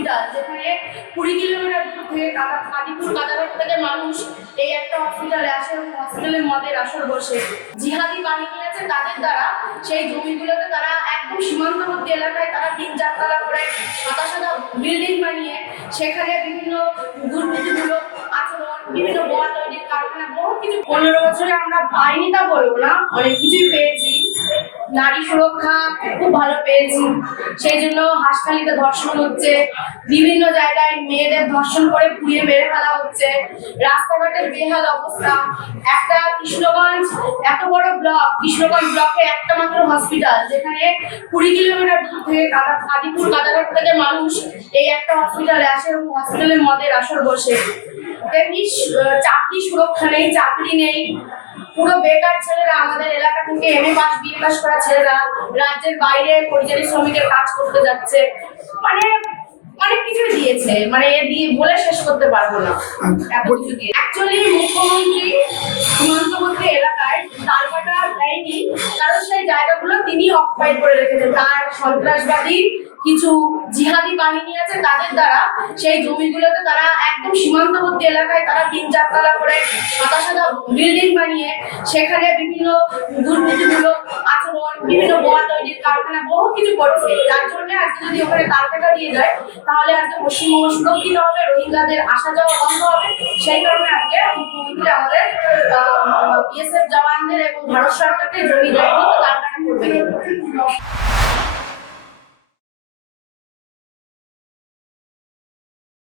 Hospital, যেখানে 20 kilometre দূর থেকে কাদিপুর কাদারহাট থেকে মানুষ এই একটা হসপিটালে আসে এবং হসপিটালের মদের আসর বসে। জিহাদি বাহিনী আছে, তাদের দ্বারা সেই জমিগুলোতে তারা একদম সীমান্তবর্তী এলাকায় তারা 3-4 তলা করে সাদা সাদা বিল্ডিং বানিয়ে সেখানে বিভিন্ন দুর্নীতিমূলক আচরণ, বিভিন্ন বোমা তৈরির কারখানা, বহু কিছু। 15 বছরে আমরা পাইনি তা বলবো না, অনেক কিছুই পেয়েছি। নারী সুরক্ষা খুব ভালো পেয়েছি, সেই জন্য হাসখালিতে ধর্ষণ হচ্ছে, বিভিন্ন জায়গায় মেয়েদের ধর্ষণ করে পুড়িয়ে মেরে ফেলা হচ্ছে, রাস্তাঘাটের বেহাল অবস্থা। একটা কৃষ্ণগঞ্জ, এত বড় ব্লক, কৃষ্ণগঞ্জ ব্লকে একটা মাত্র হসপিটাল, যেখানে 20 কিলোমিটার দূর থেকে কাদিপুর কাদারহাট থেকে মানুষ এই একটা হসপিটালে আসে এবং হসপিটালের মদের আসর বসে। তেমনি চাকরি সুরক্ষা নেই, চাকরি নেই, পুরো বেকার ছেলেরা, আমাদের এলাকা থেকে এমএ পাস বিএ পাস করা ছেলেরা রাজ্যের বাইরে পরিযায়ী শ্রমিকের কাজ করতে যাচ্ছে। মানে অনেক কিছু দিয়েছে, মানে এ দিয়ে বলে শেষ করতে পারবো না, এত কিছু দিয়ে। অ্যাকচুয়ালি মুখ্যমন্ত্রী সীমান্তবর্তী এলাকায় তার কাটা দেয়নি, কারণ সেই জায়গাগুলো তিনি অকুপাই করে রেখেছেন। তার সন্ত্রাসবাদী কিছু জিহাদি বাহিনী আছে, তাদের দ্বারা সেই জমিগুলোতে তারা একদম সীমান্তবর্তী এলাকায় তারা 3-4 তলা করে সাদা সাদা বিল্ডিং বানিয়ে সেখানে বিভিন্ন দুর্নীতিমূলক আচরণ, বিভিন্ন বোমা তৈরির কারখানা, বহু কিছু করছে। যার জন্য আজকে যদি ওখানে তারকাটা দিয়ে যায়, তাহলে আজকে পশ্চিমবঙ্গ সুরক্ষিত হবে, রোহিঙ্গাদের আসা যাওয়া বন্ধ হবে। সেই কারণে আজকে মুখ্যমন্ত্রী আমাদের বিএসএফ জওয়ানদের এবং ভারত সরকারকে জমি দেয়নি, তো তারকাটা করবে।